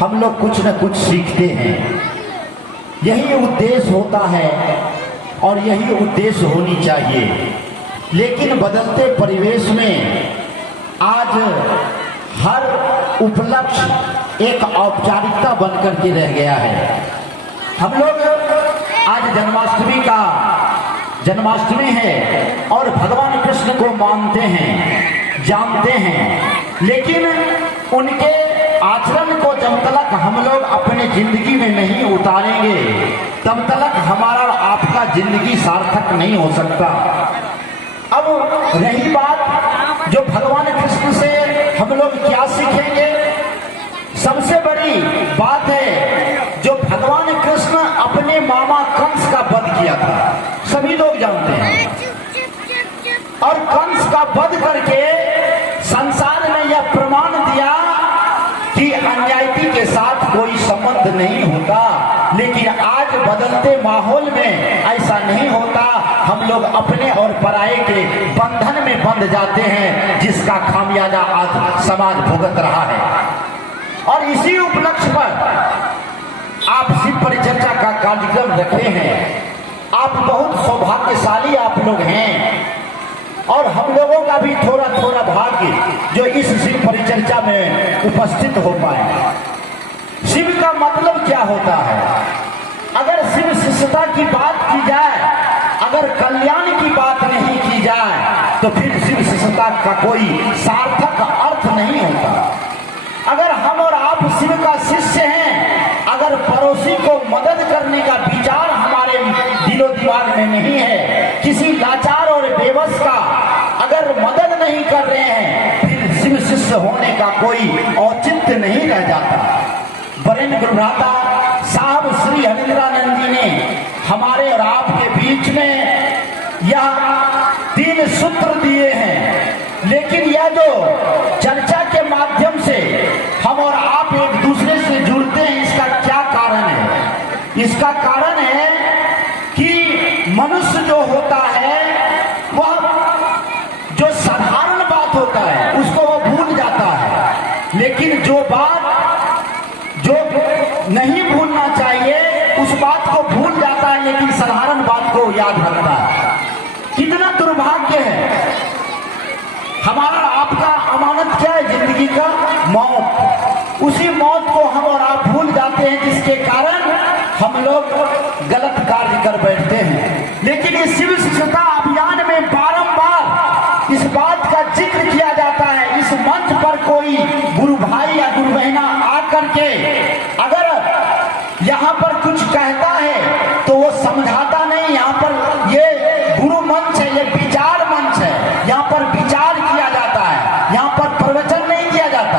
हम लोग कुछ न कुछ सीखते हैं। यही उद्देश्य होता है और यही उद्देश्य होनी चाहिए। लेकिन बदलते परिवेश में आज हर उपलक्ष्य एक औपचारिकता बनकर के रह गया है। हम लोग आज जन्माष्टमी है और भगवान कृष्ण को मानते हैं, जानते हैं, लेकिन उनके आचरण को जब तक हम लोग अपने जिंदगी में नहीं उतारेंगे तब तक हमारा और आपका जिंदगी सार्थक नहीं हो सकता। अब रही बात जो भगवान कृष्ण से हम लोग क्या सीखेंगे, सबसे बड़ी बात है जो भगवान कृष्ण अपने मामा कंस का वध किया था, सभी लोग जानते हैं। और कंस का वध करके संसार में यह प्रमाण दिया कि अन्यायी के साथ कोई संबंध नहीं होता। लेकिन आज बदलते माहौल में ऐसा नहीं होता। हम लोग अपने और पराये के बंधन में बंध जाते हैं, जिसका खामियाजा आज समाज भुगत रहा है। और इसी उपलक्ष्य पर आप शिव परिचर्चा का कार्यक्रम रखे हैं। आप बहुत सौभाग्यशाली आप लोग हैं और हम लोगों का भी थोड़ा थोड़ा भाग्य जो इस शिव परिचर्चा में उपस्थित हो पाए। शिव का मतलब क्या होता है? अगर शिव शिष्यता की बात की जाए, अगर कल्याण की बात नहीं की जाए तो फिर शिव शिष्यता का कोई सार्थक अर्थ नहीं होता। अगर हम और आप शिव का शिष्य हैं, अगर पड़ोसी को मदद करने का विचार हमारे दिलो दिमाग में नहीं है, किसी लाचार और बेबस का अगर मदद नहीं कर रहे हैं, फिर शिव शिष्य होने का कोई औचित्य नहीं रह जाता। वरेण्य गुरुभ्राता साहब श्री हरिंद्रानंद जी ने हमारे और आपके बीच में यह 3 सूत्र दिए हैं। लेकिन यह जो चर्चा के माध्यम से हम और आप एक दूसरे से जुड़ते हैं, इसका क्या कारण है? इसका कारण है कि मनुष्य जो होता है वह जो साधारण बात होता है उसको वह भूल जाता है, लेकिन जो बात जो नहीं भूलना चाहिए उस बात को भूल जाता है, लेकिन साधारण बात को याद रखता है। कितना दुर्भाग्य है। हमारा आपका अमानत क्या है? जिंदगी का मौत। उसी मौत को हम और आप भूल जाते हैं, जिसके कारण हम लोग गलत कार्य कर बैठते हैं। लेकिन इस शिव शिष्यता अभियान में बारंबार इस बात का जिक्र किया जाता है। इस मंच पर कोई गुरु भाई या गुरु बहना आकर के अगर यहाँ पर कुछ कहता है तो वो समझाता नहीं। यहाँ पर ये गुरु मंच है, ये विचार मंच है, यहाँ पर विचार किया जाता है, यहाँ पर प्रवचन नहीं किया जाता।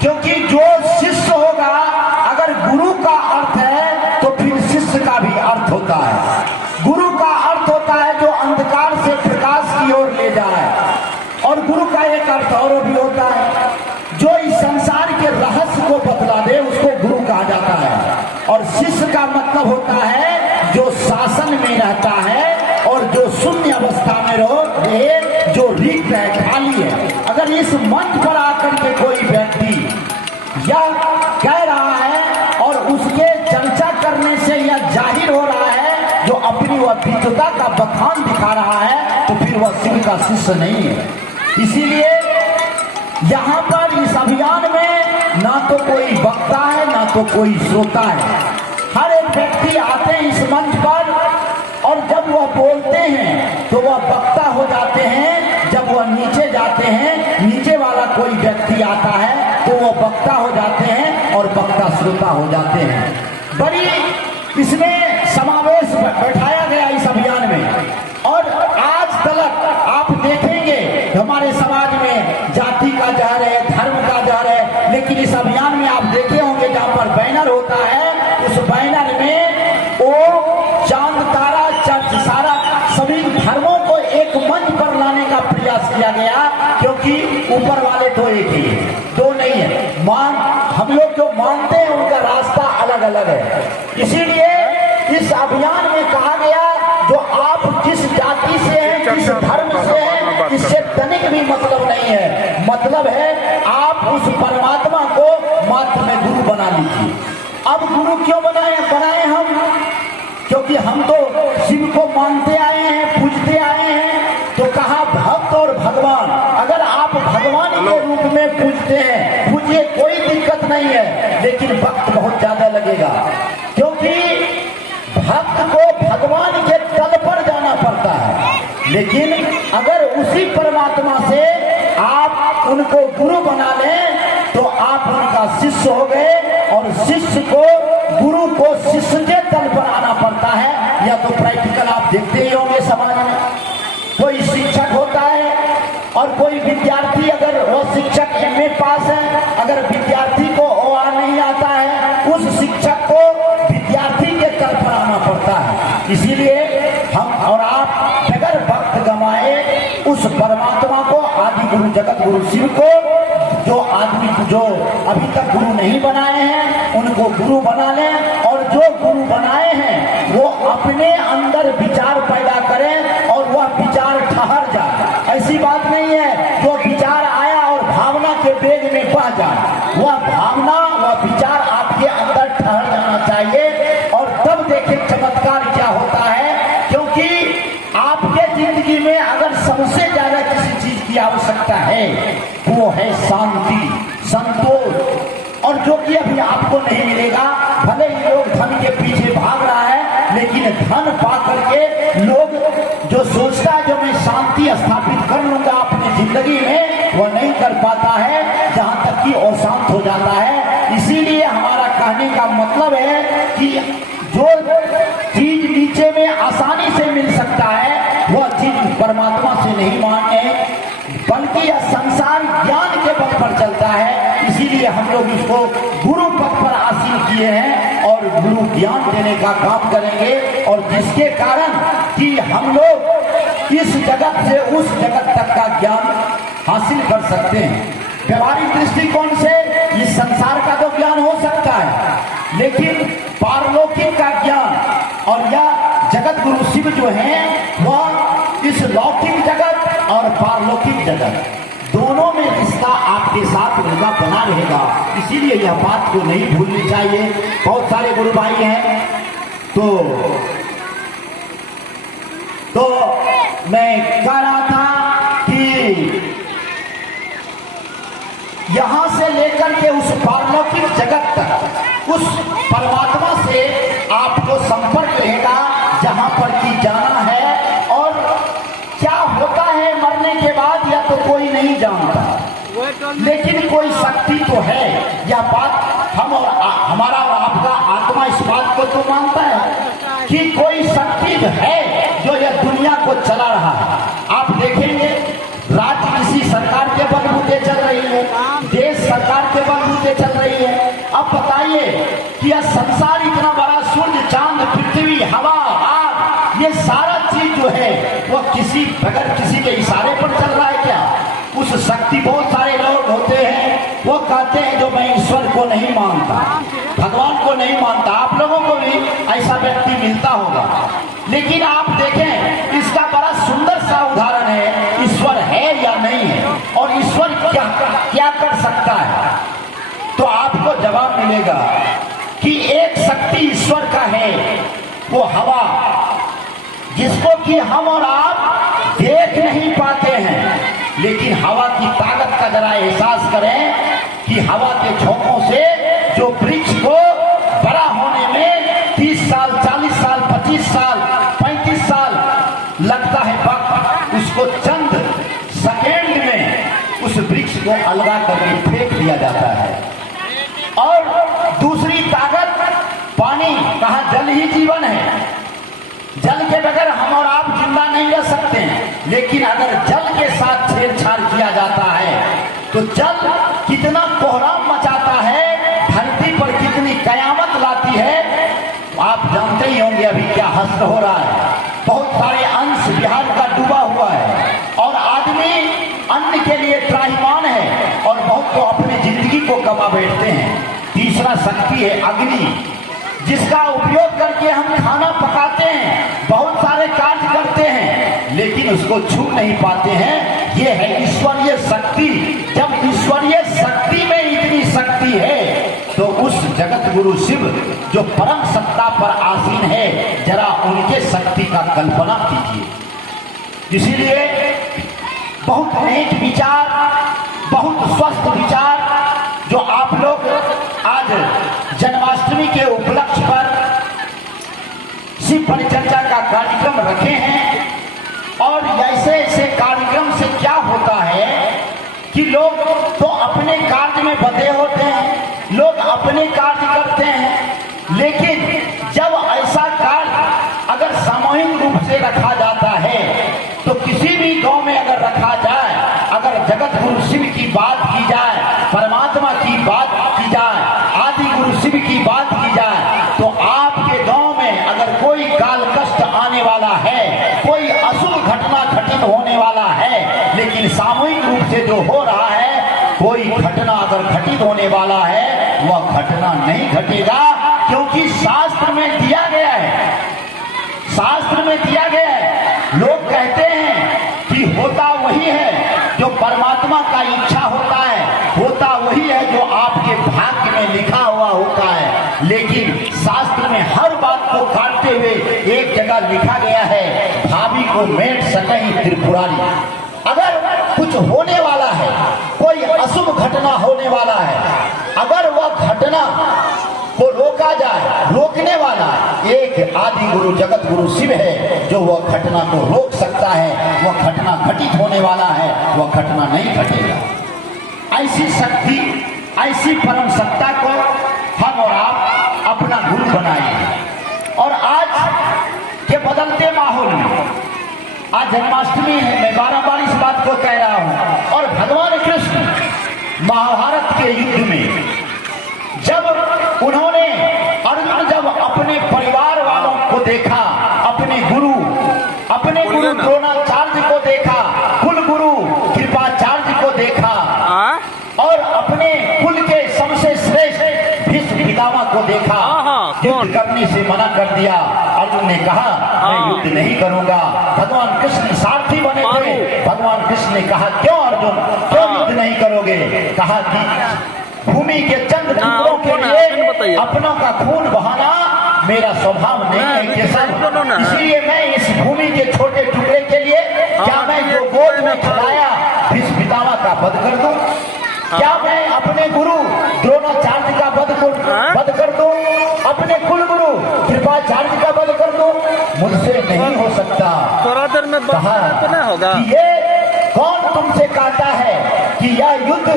क्योंकि जो शिष्य होगा, अगर गुरु का अर्थ है तो फिर शिष्य का भी अर्थ होता है। गुरु का अर्थ होता है जो अंधकार से प्रकाश की ओर ले जाए, और गुरु का एक अर्थ और भी होता है जो इस संसार के रहस्य को बतला दे, उसको गुरु कहा जाता है। और शिष्य का मतलब होता है जो शासन में रहता है और जो शून्य अवस्था में रहे, जो रिक्त है, खाली है। अगर इस मंच पर आकर के कोई व्यक्ति यह कह रहा है और उसके चर्चा करने से यह जाहिर हो रहा है जो अपनी वह विद्वता का बखान दिखा रहा है, तो फिर वह शिव का शिष्य नहीं है। इसीलिए यहाँ पर इस अभियान में ना तो कोई वक्ता है ना तो कोई श्रोता है। हर एक व्यक्ति आते हैं इस मंच पर और जब वह बोलते हैं तो वह वक्ता हो जाते हैं। जब वह नीचे जाते हैं, नीचे वाला कोई व्यक्ति आता है तो वह वक्ता हो जाते हैं और वक्ता श्रोता हो जाते हैं। बड़ी इसमें समावेश बैठाया गया इस अभियान में। और आज तक आप देखेंगे हमारे समाज में जाति का जहर है, धर्म का जहर है, लेकिन इस अभियान में आप देखे होंगे जहाँ पर बैनर होता है, उस बैनर में वो चांद तारा चर्च सारा सभी धर्मों को एक मंच पर लाने का प्रयास किया गया। क्योंकि ऊपर वाले तो एक ही है, दो नहीं है। हम लोग जो मानते हैं उनका रास्ता अलग अलग है। इसीलिए इस अभियान में कहा गया जो आप किस जाति से हैं, किस धर्म से हैं, इससे तनिक भी मतलब नहीं है। मतलब है आप उस परमात्मा को मात्र में गुरु बना बना लीजिए। अब गुरु क्यों बनाए हम? क्योंकि हम तो शिव को मानते आए हैं, पूजते आए हैं। तो कहा भक्त और भगवान, अगर आप भगवान के रूप में पूजते हैं, पूजिए, कोई दिक्कत नहीं है, लेकिन वक्त बहुत ज्यादा लगेगा, क्योंकि भक्त को भगवान के तल पर जाना पड़ता है। लेकिन अगर उसी परमात्मा से आप उनको गुरु बना लें तो आप उनका शिष्य हो गए, और शिष्य को, गुरु को शिष्य के तल पर आना पड़ता है। या तो प्रैक्टिकल आप देखते ही होंगे समाज में, कोई शिक्षक होता है और कोई विद्यार्थी, अगर वो शिक्षक एमए पास है, अगर विद्यार्थी को ओआ नहीं आता है, उस शिक्षक को विद्यार्थी के तल पर आना पड़ता है। इसीलिए हम और आप बगैर वक्त गंवाए उस परमात्मा को, आदि गुरु जगत गुरु शिव को, जो आदमी जो अभी तक गुरु नहीं बनाए हैं उनको गुरु बना लें, और जो गुरु बनाए हैं वो अपने अंदर विचार पैदा करें और वह विचार ठहर जाए। ऐसी बात नहीं है जो विचार आया और भावना के वेग में बह जाए, वह भावना, वह विचार आपके अंदर ठहर जाना चाहिए, और तब देखें चमत्कार क्या होता है। क्योंकि आपके जिंदगी में अगर सबसे ज्यादा किसी चीज की आवश्यकता है वो है शांति, संतोष, और जो कि अभी आपको नहीं मिलेगा। भले ही लोग धन के पीछे भाग रहा है, लेकिन धन पा करके लोग जो सोचता है जो मैं शांति स्थापित कर लूंगा अपनी जिंदगी में, वो नहीं कर पाता है, जहां तक कि अशांत हो जाता है। इसीलिए हमारा कहने का मतलब है कि जो चीज नीचे में आसानी से मिल सकता है वह चीज परमात्मा से नहीं मानने, बल्कि यह संसार ज्ञान के पद पर चलता है। इसीलिए हम लोग इसको गुरु पद पर आसीन किए हैं और गुरु ज्ञान देने का काम करेंगे, और जिसके कारण कि हम लोग इस जगत से उस जगत तक का ज्ञान हासिल कर सकते हैं। व्यवहारिक दृष्टिकोण से इस संसार का तो ज्ञान हो सकता है, लेकिन पारलौकिक का ज्ञान और यह जगत गुरु शिव जो है वह इस लौकिक जगत और पारलौकिक जगत दोनों में रिश्ता आपके साथ रहेगा, बना रहेगा। इसीलिए यह बात को नहीं भूलनी चाहिए। बहुत सारे गुरु भाई हैं, तो मैं कह रहा था कि यहां से लेकर के उस पारलौकिक जगत तक उस परमात्मा से आपको संपर्क रहेगा जहां पर कि जाना है, और क्या होता है मरने के बाद या तो कोई नहीं जानता, लेकिन कोई शक्ति तो है। यह बात हम और हमारा और आपका आत्मा इस बात को तो मानता है कि कोई शक्ति है जो यह दुनिया को चला रहा है। आप देखेंगे राज्य किसी सरकार के बलबूते चल रही है, देश सरकार के बलबूते चल रही है। अब बताइए कि यह संसार इतना बड़ा, सूर्य, चांद, पृथ्वी, हवा, आग, ये सारा चीज जो है वो किसी बगैर किसी के इशारे पर चल रहा है क्या? उस शक्ति, बहुत सारे लोग होते हैं वो कहते हैं जो मैं ईश्वर को नहीं मानता, भगवान को नहीं मानता। आप लोगों को भी ऐसा व्यक्ति मिलता होगा, लेकिन आप देखें इसका बड़ा सुंदर सा उदाहरण है, ईश्वर है या नहीं है और ईश्वर क्या कर सकता है। तो आपको जवाब मिलेगा कि एक शक्ति ईश्वर का है, वो हवा, जिसको कि हम और आप देख नहीं पाते हैं, लेकिन हवा की ताकत का जरा एहसास करें कि हवा के झोंकों से जो वृक्ष को बड़ा होने में 30 साल, 40 साल, 25 साल, 35 साल लगता है वक्त, उसको चंद सेकेंड में उस वृक्ष को अलगा करके फेंक दिया जाता है। और दूसरी ताकत पानी, कहा जल ही जीवन है, जल के बगैर हम और आप जिंदा नहीं रह सकते हैं। लेकिन अगर जल के साथ छेड़छाड़ किया जाता है तो जल कितना कोहराम मचाता है, धरती पर कितनी कयामत लाती है। आप जानते ही होंगे अभी क्या हश्र हो रहा है, बहुत सारे अंश बिहार का डूबा हुआ है और आदमी अन्न के लिए त्राहिमाम है और बहुत तो अपनी जिंदगी को गंवा बैठते हैं। तीसरा शक्ति है अग्नि, जिसका उपयोग करके हम खाना पकाते हैं, बहुत सारे कार्य करते हैं, लेकिन उसको छू नहीं पाते हैं। ये है ईश्वरीय शक्ति। जब ईश्वरीय शक्ति में इतनी शक्ति है तो उस जगत गुरु शिव जो परम सत्ता पर आसीन है, जरा उनके शक्ति का कल्पना कीजिए। इसीलिए बहुत नेक विचार, बहुत स्वस्थ विचार जो आप लोग आज जन्माष्टमी के उपलक्ष्य पर शिव परिचर्चा का कार्यक्रम रखे हैं। और ऐसे ऐसे कार्यक्रम से क्या होता है कि लोग तो अपने कार्य में बंधे होते हैं, लोग अपने कार्य करते हैं, लेकिन जब ऐसा कार्य अगर सामूहिक रूप से रखा जाता है तो किसी भी गांव में अगर रखा जाए, अगर जगत गुरु शिव की बात की जाए, परमात्मा की बात की जाए, आदि गुरु शिव की बात की जाए, तो आपके गांव में अगर कोई काल कष्ट आने वाला है, कोई अशुभ घटना घटित होने वाला है, लेकिन सामूहिक रूप से जो हो रहा है, कोई घटना अगर घटित होने वाला है, वह घटना नहीं घटेगा, क्योंकि शास्त्र में दिया गया है, शास्त्र में दिया गया है। लोग कहते हैं कि होता वही है जो परमात्मा का इच्छा होता है, होता वही है जो आपके भाग्य में लिखा हुआ होता है, लेकिन शास्त्र में हर बात को काटते हुए एक जगह लिखा गया है, भाभी को मेट सकही त्रिपुरारी। अगर कुछ होने वाला है, कोई अशुभ घटना होने वाला है, अगर वह घटना को रोका जाए, रोकने वाला एक आदि गुरु जगत गुरु शिव है जो वह घटना को रोक सकता है। वह घटना घटित होने वाला है, वह घटना नहीं घटेगा। ऐसी शक्ति, ऐसी परम सत्ता को हम और आप अपना गुरु बनाएंगे। और आज के बदलते माहौल में, आज जन्माष्टमी है, मैं बार-बार इस बात को कह रहा हूं, और भगवान कृष्ण महाभारत के युद्ध में जब उन्होंने अर्जुन जब अपने परिवार वालों को देखा, अपने गुरु द्रोणाचार्य को देखा, कुल गुरु कृपाचार्य को देखा, और अपने कुल के सबसे श्रेष्ठ भीष्म पितामह को देखा, युद्ध करने से मना कर दिया। अर्जुन ने कहा मैं युद्ध नहीं करूंगा। भगवान कृष्ण सारथी बने थे। भगवान कृष्ण ने कहा क्यों अर्जुन, क्यों युद्ध नहीं करोगे? कहा कि भूमि के चंद टुकड़ों के लिए अपनों का खून बहाना मेरा स्वभाव नहीं है किसान, इसलिए मैं इस भूमि के छोटे टुकड़े के लिए क्या मैं जो गोद में खिलाया भीष्म पितामह का वध कर दूं? क्या मैं अपने गुरु द्रोणाचार्य का वध कर दूं? अपने कुल गुरु कृपाचार्य का वध कर दूं? मुझसे नहीं हो सकता। कहा कि ये कौन तुमसे कहता है कि यह युद्ध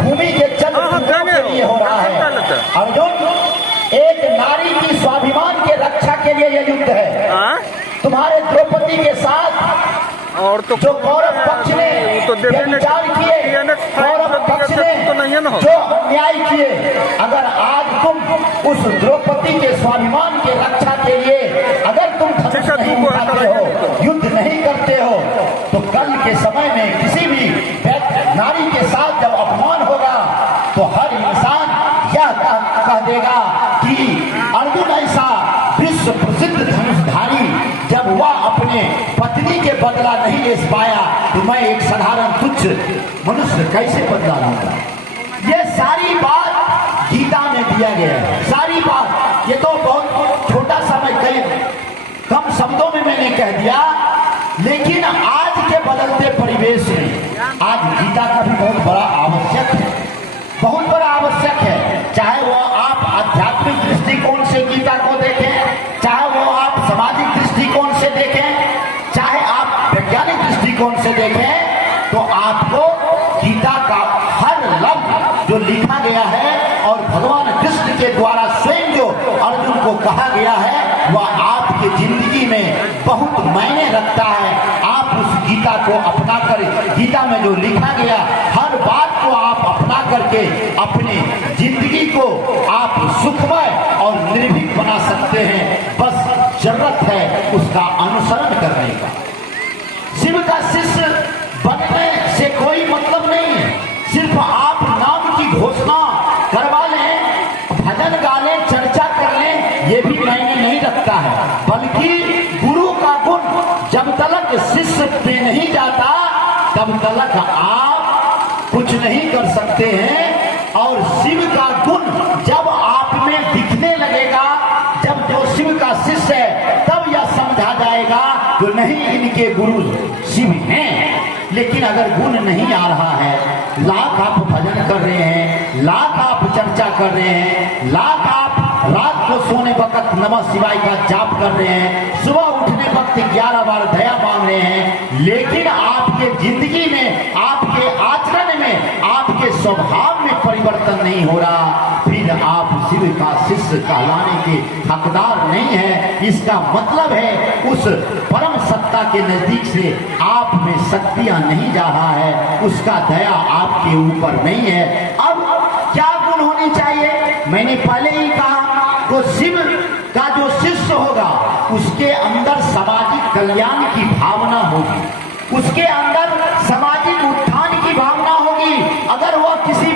भूमि के चंद टुकड़ों के लिए हो रहा है? अर्जुन, एक नारी की स्वाभिमान के रक्षा के लिए यह युद्ध है। तुम्हारे द्रौपदी के साथ और तो जो कौरव पक्ष ने विचार किए, कौरव पक्ष ने जो अन्याय किए, अगर आज तुम उस द्रौपदी के स्वाभिमान के रक्षा के लिए अगर तुम धनुष नहीं उठाते हो, युद्ध नहीं करते हो, तो कल के समय में किसी भी नारी के साथ जब अपमान होगा तो हर इंसान यह कह देगा कि अर्जुन ऐसा विश्व प्रसिद्ध धनुषधारी जब वह अपने पत्नी के बदला नहीं ले पाया तो मैं एक साधारण तुच्छ मनुष्य कैसे बदला लूंगा? ये सारी बात गीता में दिया गया है, सारी बात। ये तो बहुत छोटा सा मैं कम शब्दों में मैंने कह दिया, लेकिन आज के बदलते परिवेश में आज गीता का भी बहुत बड़ा आवश्यक है, बहुत बड़ा आवश्यक है। चाहे वो आप आध्यात्मिक दृष्टिकोण से गीता को देखें, चाहे वो आप सामाजिक दृष्टिकोण से देखें, चाहे आप वैज्ञानिक दृष्टिकोण से देखें, तो आपको गीता का हर लफ्ज जो लिखा गया है और भगवान कृष्ण के द्वारा स्वयं जो अर्जुन को कहा गया है, वह आपकी जिंदगी में बहुत मायने रखता है। आप उस गीता को अपना कर, गीता में जो लिखा गया हर बात को आप अपना करके अपनी जिंदगी को आप सुखमय और निर्भीक बना सकते हैं। बस जरूरत है उसका अनुसरण करने का। शिव का शिष्य बनने से कोई मतलब नहीं है, सिर्फ आप नाम की घोषणा करवा लें, भजन गा लें, चर्चा कर लें, ये भी मायने नहीं रखता है। बल्कि गुरु का गुण जब तक शिष्य पे नहीं जाता तब तक आप कुछ नहीं कर सकते हैं। और शिव का गुण जब उनके गुरु शिव हैं। लेकिन अगर गुण नहीं आ रहा है, लाख आप भजन कर रहे हैं, लाख आप चर्चा कर रहे हैं, लाख आप रात को सोने वक्त नमः शिवाय का जाप कर रहे हैं, सुबह उठने वक्त 11 बार दया मांग रहे हैं, लेकिन आपके जिंदगी में, आपके आचरण में, आपके स्वभाव में परिवर्तन नहीं हो रहा, फिर आप शिव का शिष्य कहलाने के हकदार नहीं है। इसका मतलब है उस परम सत्ता के नजदीक से आप में शक्तियां नहीं जा रहा है, उसका दया आपके ऊपर नहीं है। अब क्या गुण होनी चाहिए? मैंने पहले ही कहा, तो शिव का जो शिष्य होगा उसके अंदर सामाजिक कल्याण की भावना होगी, उसके अंदर सामाजिक उत्थान की भावना होगी। अगर वह किसी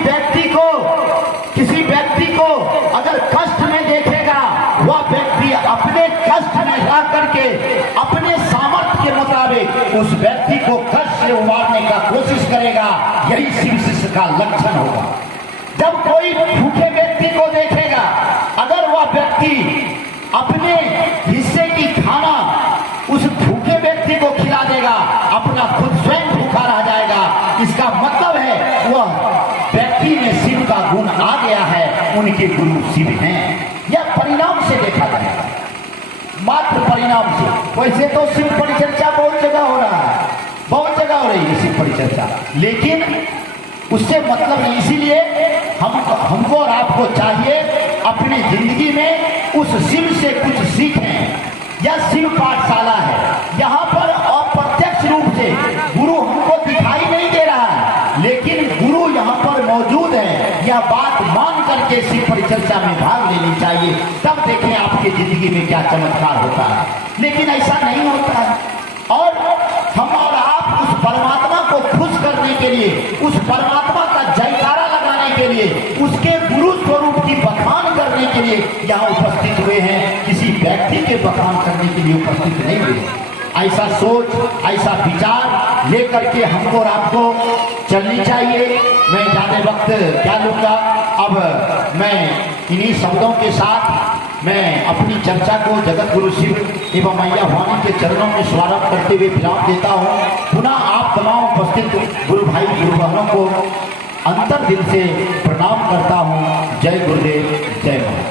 व्यक्ति को अगर कष्ट में देखेगा, वह व्यक्ति अपने कष्ट में रह करके अपने सामर्थ्य के मुताबिक उस व्यक्ति को कष्ट से उबारने का कोशिश करेगा। यही शिव शिष्य का लक्षण होगा। जब कोई भूखे व्यक्ति को देखेगा, अगर वह व्यक्ति अपने हिस्से की खाना उस भूखे व्यक्ति को खिला देगा, अपना खुद स्वयं भूखा रह जाएगा। इसका मतलब है वह व्यक्ति में शिव का गुण आ गया है, उनके गुरु शिव हैं। यह परिणाम से देखा जाएगा, मात्र परिणाम से। वैसे तो शिव परिचर्चा बहुत जगह हो रहा है, बहुत जगह हो रही है शिव परिचर्चा, लेकिन उससे मतलब नहीं। इसीलिए हमको और आपको चाहिए अपनी जिंदगी में उस शिव से कुछ सीखें। यह शिव पाठशाला है, यहाँ पर अप्रत्यक्ष रूप से गुरु हमको दिखाई नहीं दे रहा है, लेकिन गुरु यहाँ पर मौजूद है। यह बात मान करके शिव परिचर्चा में भाग लेनी चाहिए, तब देखें आपकी जिंदगी में क्या चमत्कार होता है। लेकिन ऐसा नहीं होता है, और हम और आप उस परमात्मा को खुश करने के लिए, उस परमात्मा का जयकारा लगाने के लिए, उसके गुरु स्वरूप की बखान करने के लिए यहाँ उपस्थित हुए हैं, किसी व्यक्ति के बखान करने के लिए उपस्थित नहीं हुए। ऐसा सोच, ऐसा विचार लेकर के हमको और आपको चलनी चाहिए। मैं ज्यादा वक्त क्या लूंगा, अब मैं इन्हीं शब्दों के साथ मैं अपनी चर्चा को जगत गुरु शिव एवं मैया भवानी के चरणों में स्वागत करते हुए विराम देता हूँ। पुनः आप तमाम उपस्थित गुरु भाई गुरु बहनों को अंतर दिल से प्रणाम करता हूँ। जय गुरुदेव, जय माता।